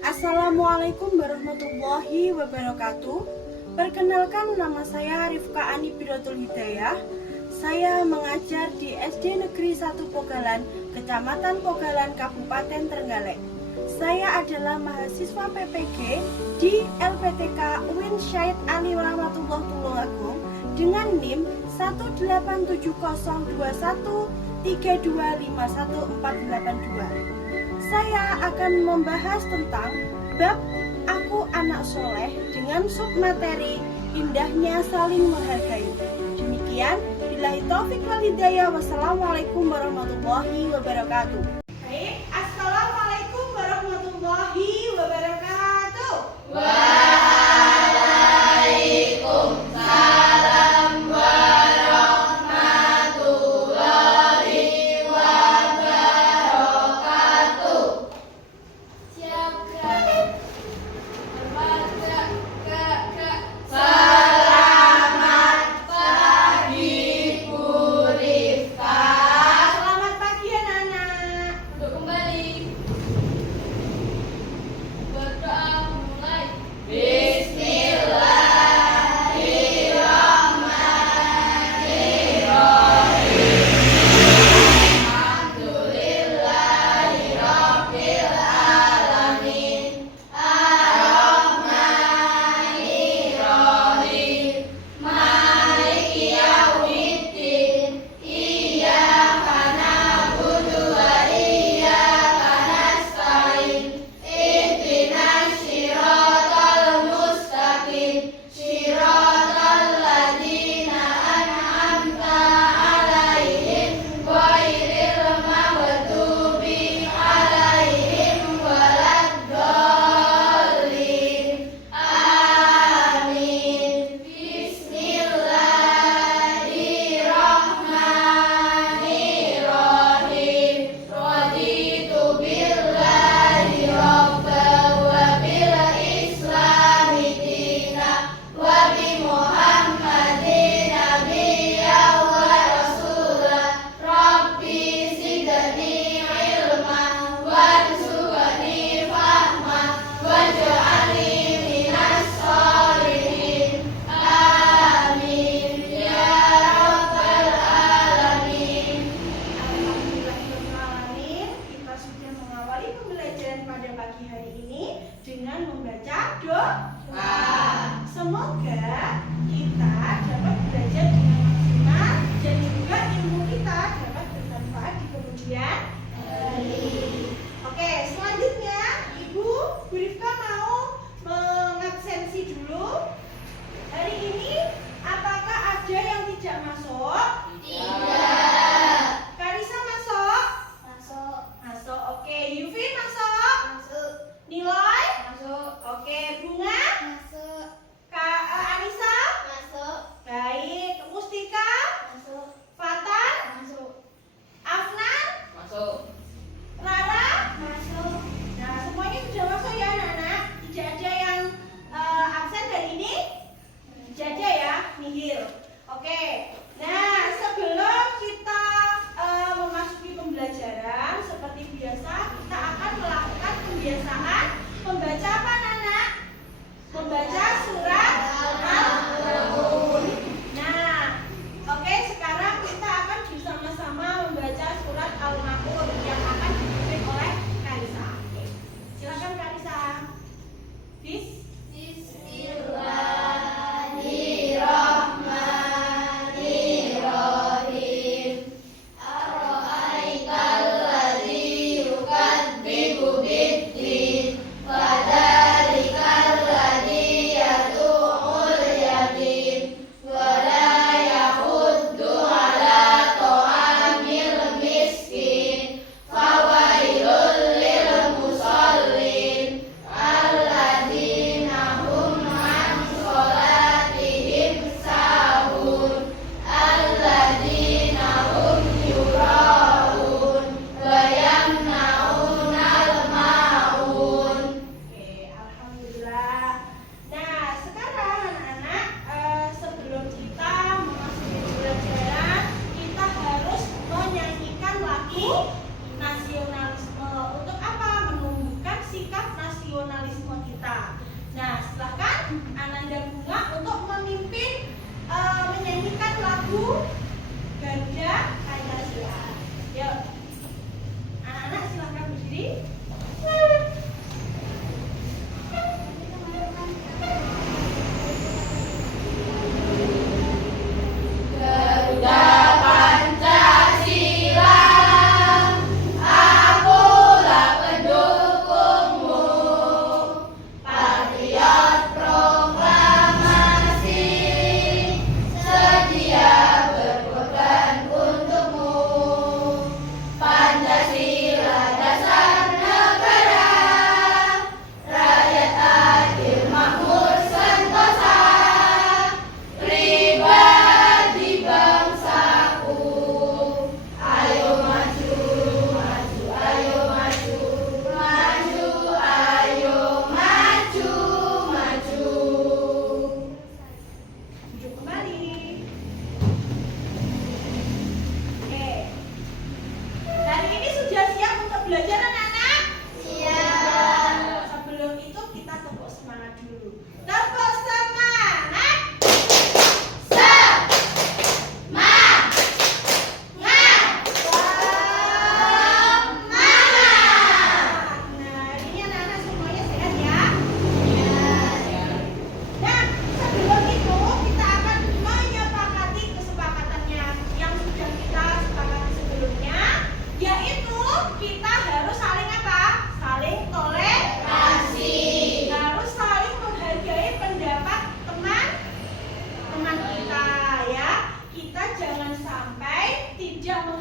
Assalamualaikum warahmatullahi wabarakatuh. Perkenalkan, nama saya Rifka Ani Birotul Hidayah. Saya mengajar di SD Negeri 1 Pogalan, Kecamatan Pogalan, Kabupaten Trenggalek. Saya adalah mahasiswa PPG di LPTK UIN Syahid Ali Rahmatullah Tulungagung dengan NIM 1870132514882. Saya akan membahas tentang bab Aku Anak Soleh dengan submateri Indahnya Saling Menghargai. Demikian, billahi taufik wal hidayah. Wassalamualaikum warahmatullahi wabarakatuh. Baik, assalamualaikum warahmatullahi wabarakatuh. Waalaikumsalam warahmatullahi wabarakatuh. Siapkan berbaca ke Selamat pagi Bu Rifka. Selamat pagi anak-anak. Untuk kembali berdoa mulai.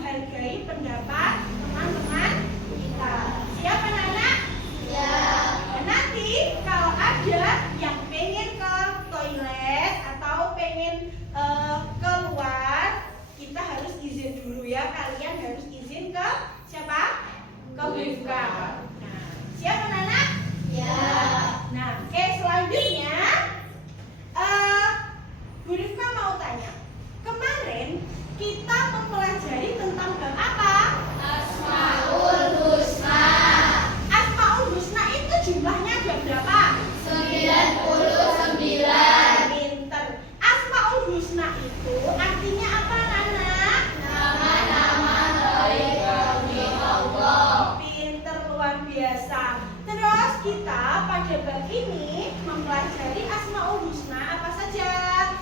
menghargai pendapat teman-teman kita. Siap anak-anak? Siap. Dan nanti kalau ada yang pengen ke toilet atau pengen keluar, kita harus izin dulu ya. Kalian harus izin ke siapa? Ke Bu Rifka. Nah, siap anak-anak? Siap. Nah, oke, selanjutnya Bu Rifka mau tanya. Kemarin kita mempelajari tentang bab apa? Asmaul Husna. Asmaul Husna itu jumlahnya ada berapa? 99. Pinter. Asmaul Husna itu artinya apa, Nana? Nama-nama baik bagi Allah. Pinter, luar biasa. Terus kita pada bab ini mempelajari Asmaul Husna apa saja?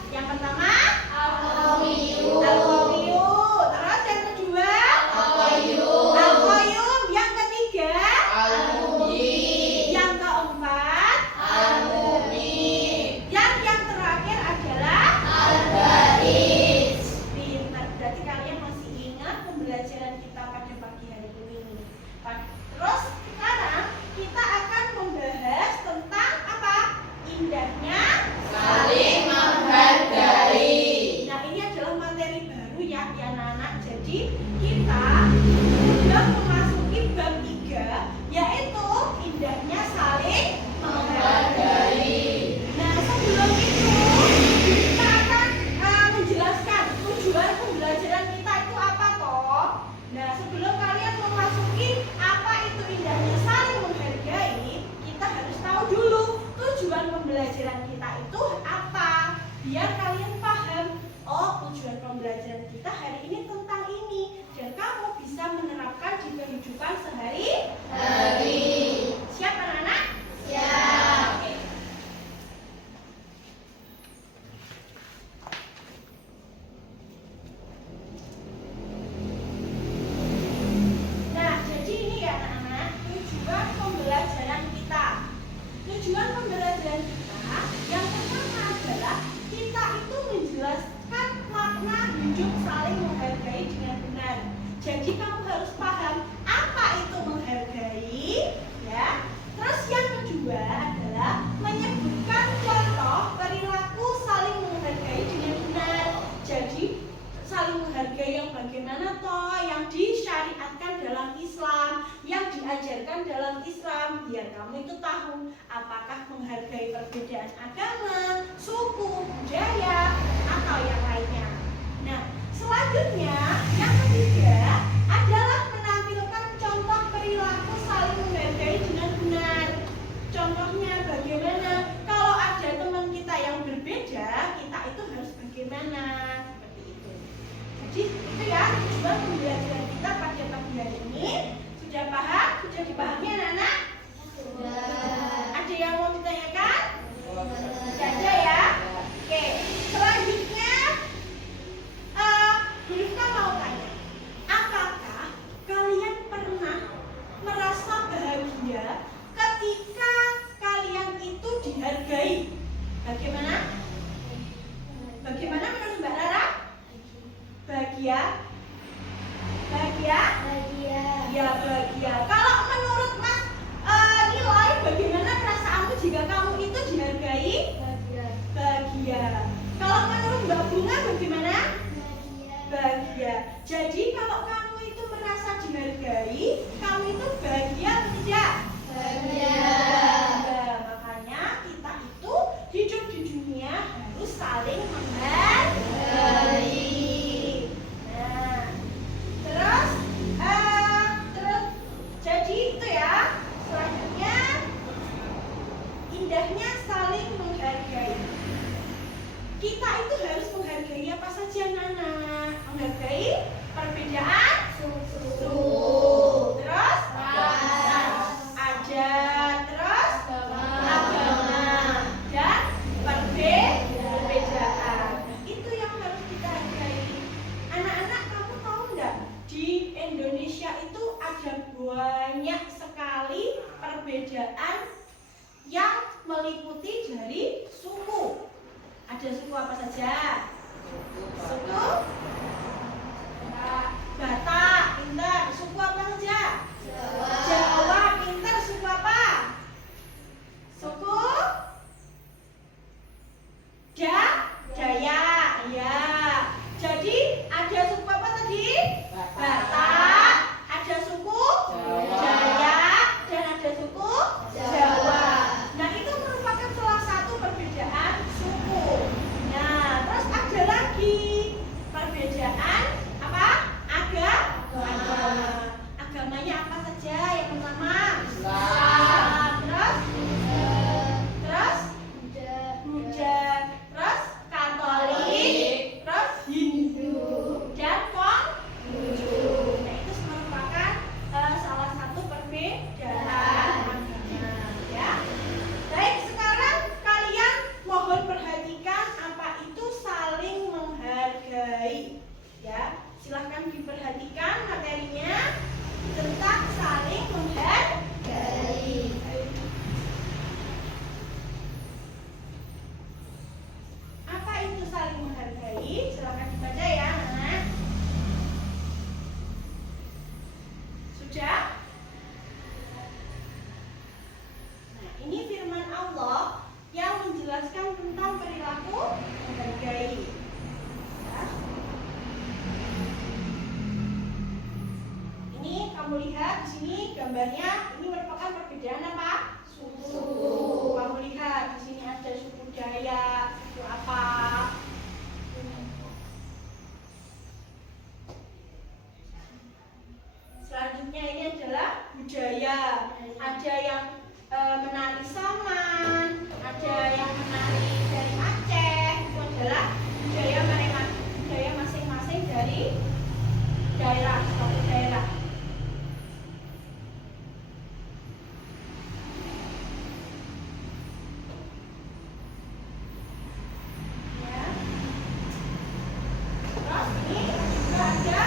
Yang pertama, Al-Qawiyyum. Al-Qawiyyum. Terus yang kedua, Al-Qayyum. Al-Qayyum. Yang ketiga, Al-Mujib. yang keempat, Al-Mughni. yang terakhir adalah Al-Baris. pinter. Berarti kalian masih ingat pembelajaran kita pada pagi hari ini. Terus sekarang kita akan membahas tentang apa? Indahnya Saling menghargai. Nah, ini adalah materi baru ya anak-anak. Jadi kita sudah memasuki bab 3, yaitu indahnya saling menghargai. Nah, sebelum itu kita akan menjelaskan tujuan pembelajaran kita itu apa toh. Nah, sebelum kalian memasuki apa itu indahnya saling menghargai, kita harus tahu dulu tujuan pembelajaran kita itu apa. Biar kalian paham, oh tujuan pembelajaran kita hari ini tentang ini, dan kamu bisa menerapkan di kehidupan sehari-hari. Siap anak-anak? Siap. Oke. Nah, jadi ini ya anak-anak, tujuan pembelajaran kita. Tujuan pembelajaran kita yang pertama adalah kita itu menjelaskan makna hidup saling menghargai dengan benar. Jadi kamu harus paham apa itu menghargai, ya. Terus yang kedua adalah menyebutkan contoh perilaku saling menghargai dengan benar. Jadi saling menghargai yang bagaimana toh, yang disyariatkan dalam Islam, yang diajarkan dalam Islam, biar kamu itu tahu apakah menghargai perbedaan agama, suku, budaya, atau yang lainnya. Nah, selanjutnya yang ketiga adalah menampilkan contoh perilaku saling menghargai dengan benar. Contohnya bagaimana? Kalau ada teman kita yang berbeda, kita itu harus bagaimana? Seperti itu. Jadi itu ya tujuan pembelajaran kita pada pagi hari ini. Sudah paham? Sudah dipahami anak-anak? Ada yang mau ditanyakan? Tidak ada ya? Oke, selanjutnya Bu Rifka mau tanya, apakah kalian pernah merasa bahagia ketika kalian itu dihargai? Bagaimana? Bagaimana menurut Mbak Rara? Bahagia? Bahagia? Ya, bahagia. Kalau menurut Mas nilai, bagaimana perasaanmu jika kamu itu dihargai? Bahagia. Kalau menurut Mbak Bunga bagaimana? Bahagia. Jadi kalau kamu itu merasa dihargai, kamu itu bahagia atau tidak? Bahagia. Makanya kita itu hidup di dunia harus saling menghargai. Nah, terus jadi itu ya. Selanjutnya indahnya saling menghargai. Kita itu harus menghargai apa saja, Nana? Menghargai perbedaan suku, terus adat, terus agama, dan perbedaan. Itu yang harus kita hargai. Anak-anak, kamu tahu nggak? Di Indonesia itu ada banyak sekali perbedaan yang meliputi dari suku. Ada suku apa saja? Suku Batak, pinter. Suku apa saja? Jawa, pinter. Suku apa? Suku Dayak. Ya. Jadi ada suku apa tadi? Batak, ada suku Dayak, dan ada suku Jawa. Nah, itu merupakan salah satu perbedaan suku. Nah, terus ada lagi perbedaan apa? Agama. Agamanya apa saja? Yang pertama Islam. Terus Buddha, terus Katolik, terus Hindu, dan Konghucu. Nah, itu merupakan salah satu perbedaan agama, ya. Baik, sekarang kalian mohon perhatikan apa itu saling menghargai, ya. Silahkan diperhatikan materinya tentang saling menghargai. Apa itu saling menghargai? Silahkan dibaca ya, anak. Sudah? Nah, ini firman Allah yang menjelaskan tentang perilaku menghargai. Ya. Ini kamu lihat di sini gambarnya, ini merupakan perbedaan apa? Suku. Kamu lihat di sini ada suku Dayak, suku apa? Selanjutnya ini adalah budaya. Ada yang menari saman, ada yang menari dari Aceh. Itu adalah budaya mereka, budaya masing-masing dari daerah, suatu daerah. Ya. Terus ini juga ada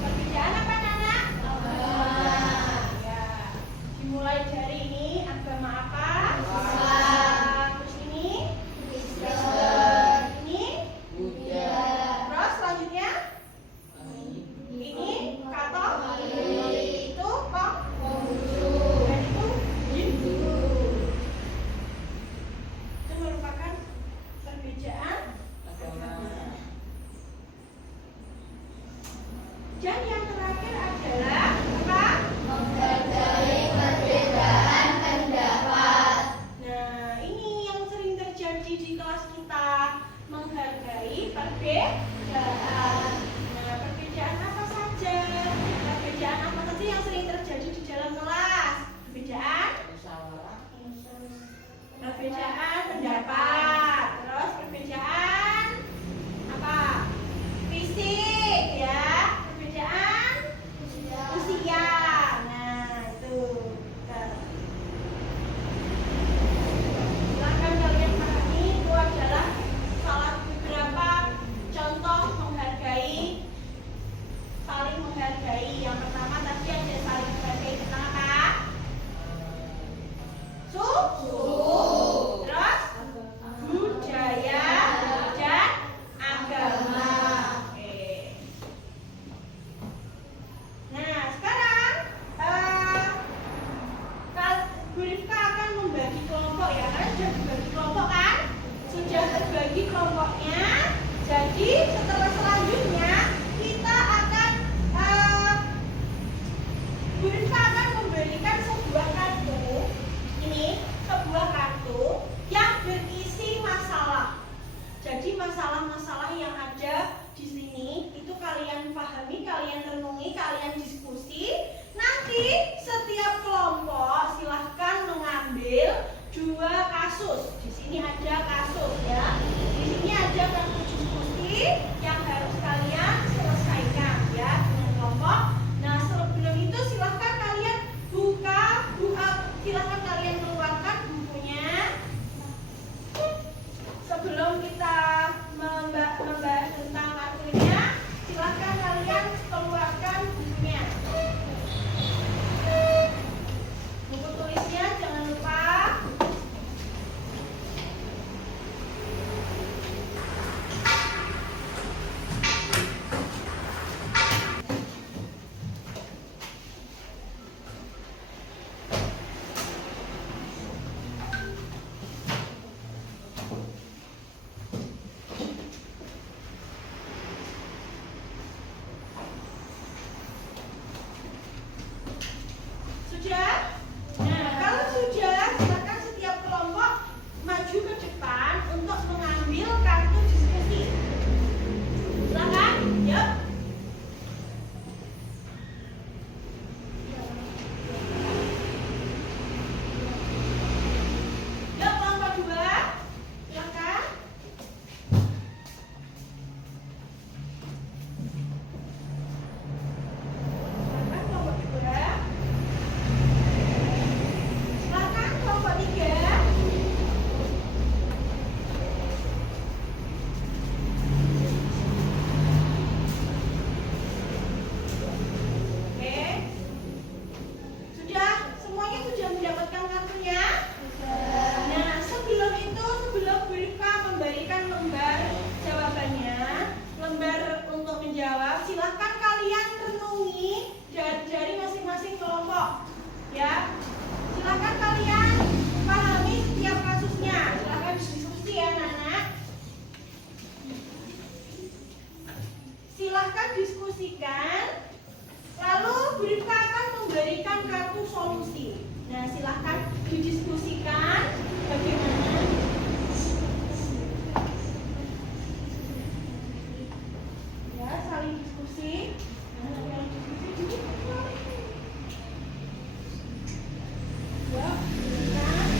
perbedaan apa, Nana? Ya. Dimulai dari ini agama apa? Islam. Terus ini? Ini? Terus selanjutnya? Ini Katolik. Itu Konghucu. Dan itu Hindu. Itu merupakan perbedaan agama. Dan yang terakhir adalah apa? Menghargai perbedaan pendapat. Nah, ini yang sering terjadi di kelas kita, menghargai perbedaan. Nah, perbedaan apa saja? Perbedaan apa saja yang sering terjadi di dalam kelas? Perbedaan? Perbedaan pendapat. Terus perbedaan apa? Fisik, ya. Perbedaan membagikan kartu solusi. Nah, silahkan didiskusikan bagaimana. Ya, saling diskusi. Ya, silakan.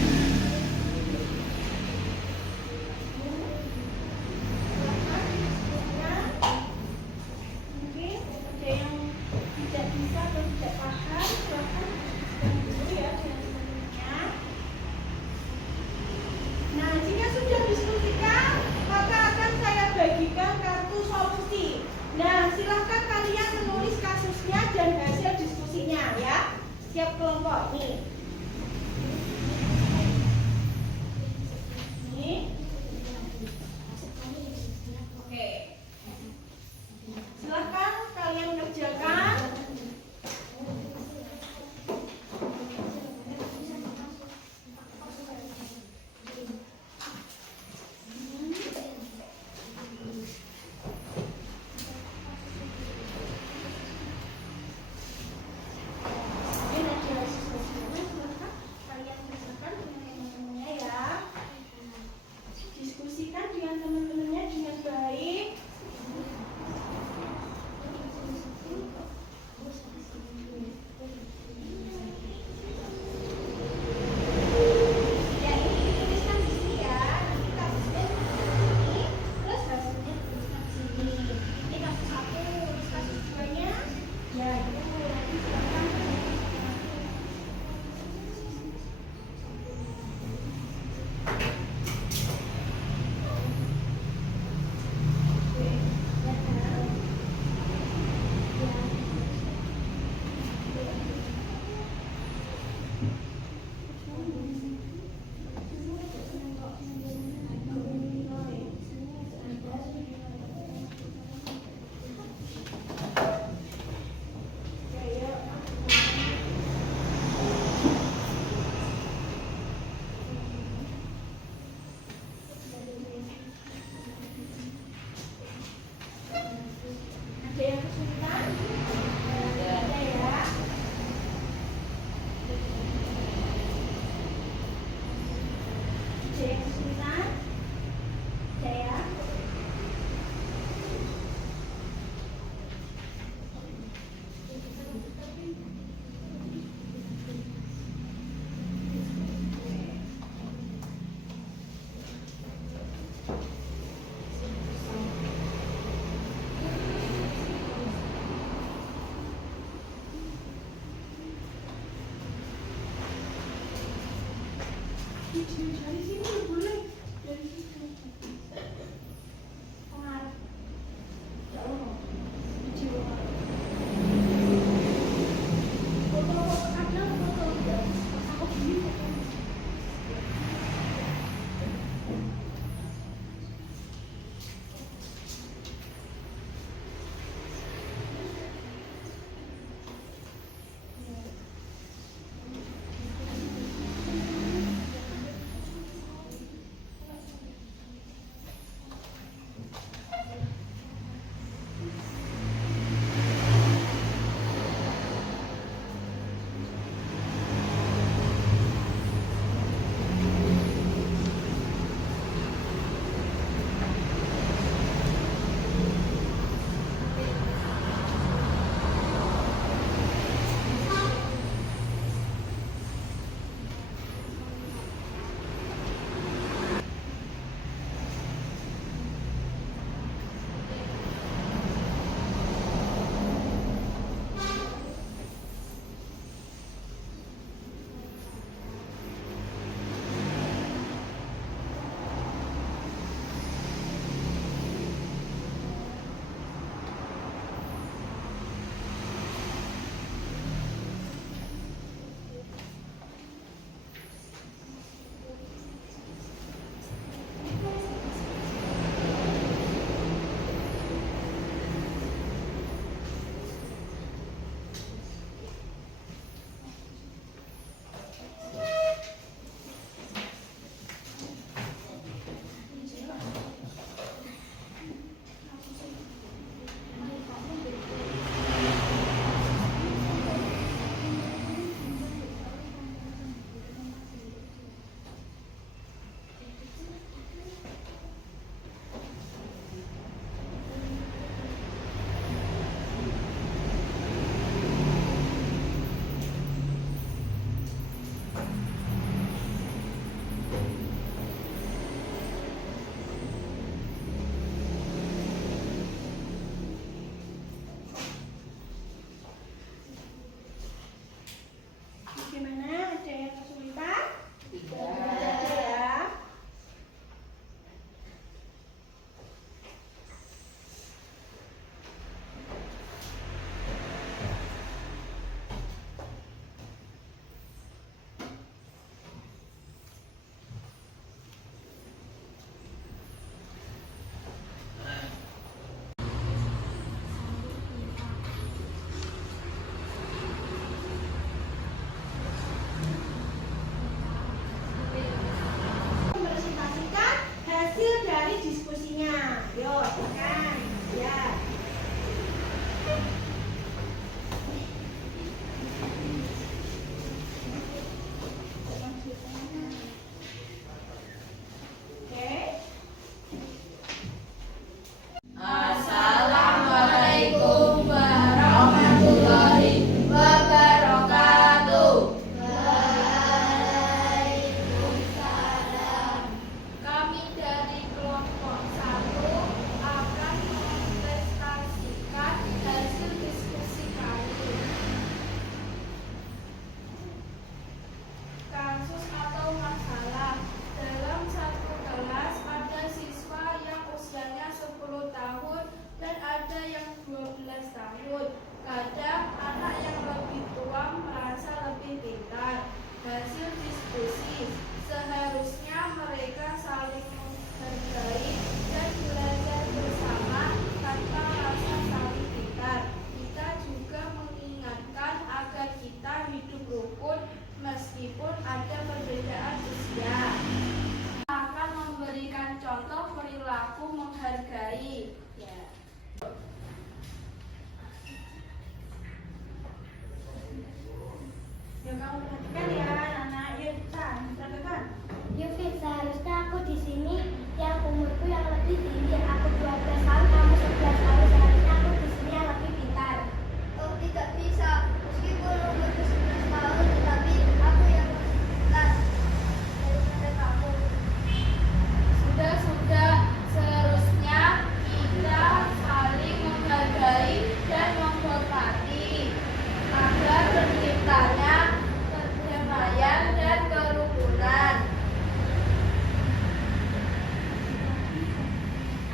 Mungkin ada yang tidak bisa atau tidak paham, silahkan diskusikan dulu ya dengan teman-temannya. Nah, jika sudah diskusikan, maka akan saya bagikan kartu solusi. Nah, silahkan kalian menulis kasusnya dan hasil diskusinya ya. Siap kelompok nih. Nih. Oke. Silahkan kalian kerjakan. Mungkin ada siswa-siswa lebih tinggi. Aku 12 tahun, kamu 11 tahun. Seharusnya aku di sini yang lebih pintar. Oh, tidak bisa. Meskipun umurku 11 tahun, tetapi aku yang lebih pintar daripada kamu. Sudah, seharusnya kita saling menghargai dan menghormati agar terciptanya perdamaian dan kerukunan.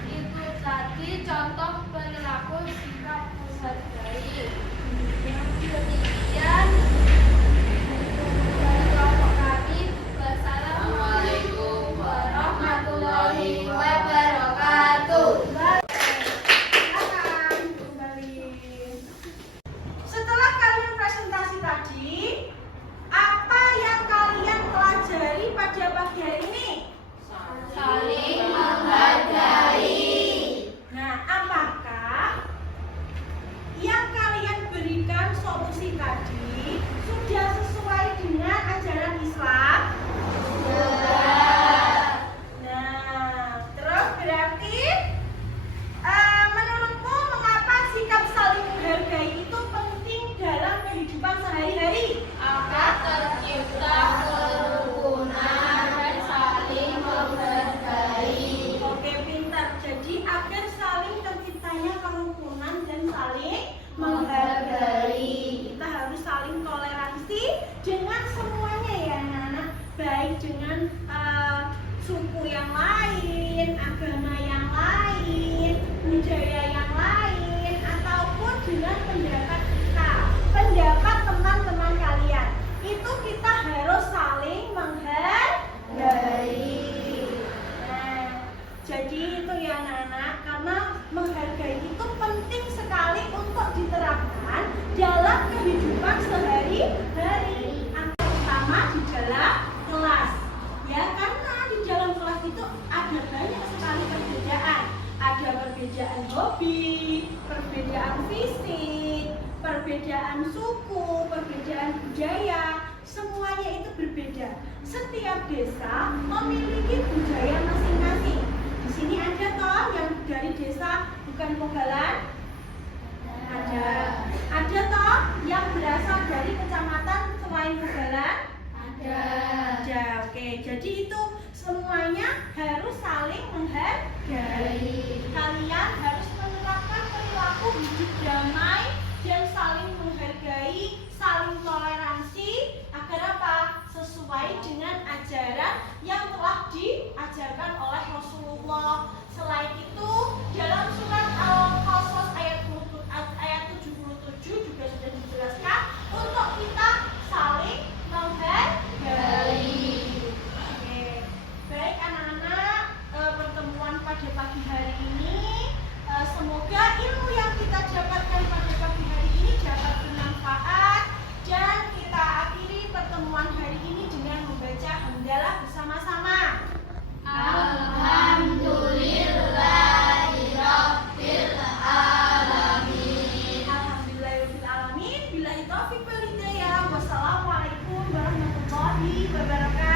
Itu tadi contoh perilaku sikap menghargai. Demikian dari kelompok kami. Wassalamualaikum warahmatullahi wabarakatuh. Silakan kembali. Setelah kalian presentasi tadi, apa yang kalian pelajari pada pagi hari ini? Saling menghargai. Nah, apakah yang kalian berikan solusi tadi sudah sesuai dengan ajaran Islam? Nah, terus berarti menurutmu mengapa sikap saling menghargai itu penting dalam kehidupan sehari-hari? Agar tercipta kerukunan dan saling menghargai. Oke, pintar. Jadi agar saling terciptanya kerukunan dan saling menghargai. Kita harus saling toleransi dengan semuanya ya anak-anak. Baik dengan suku yang lain, agama yang lain, budaya yang lain, ataupun dengan pendapat kita, pendapat teman-teman kalian. Itu kita harus saling menghargai. Nah, jadi itu ya anak-anak, karena menghargai itu penting sekali untuk diterapkan dalam kehidupan sehari-hari, terutama di dalam kelas. Ya, karena di dalam kelas itu ada banyak sekali perbedaan. Ada perbedaan hobi, perbedaan fisik, perbedaan suku, perbedaan budaya. Semuanya itu berbeda. Setiap desa memiliki budaya masing-masing. Di sini ada toh yang dari desa bukan Pogalan? Ada. Ada toh yang berasal dari kecamatan selain Pogalan? Ada. Oke, jadi itu semuanya harus saling menghargai. Kalian harus menerapkan perilaku hidup damai dan saling menghargai, saling toleransi agar apa? Sesuai dengan ajaran yang telah diajarkan oleh Rasulullah. Selain itu, dalam surat Al-Qasas ayat 77 juga sudah dijelaskan untuk kita saling menghargai. Oke, baik anak-anak, pertemuan pada pagi hari ini semoga ilmu yang kita dapatkan pada pagi hari ini dapat bermanfaat, dan kita akhiri pertemuan hari ini dengan membaca hamdalah bersama-sama. Alhamdulillahirabbil alamin. Alhamdulillahirabbil alamin. Billahi taufiq wal hidayah. Wassalamualaikum warahmatullahi wabarakatuh.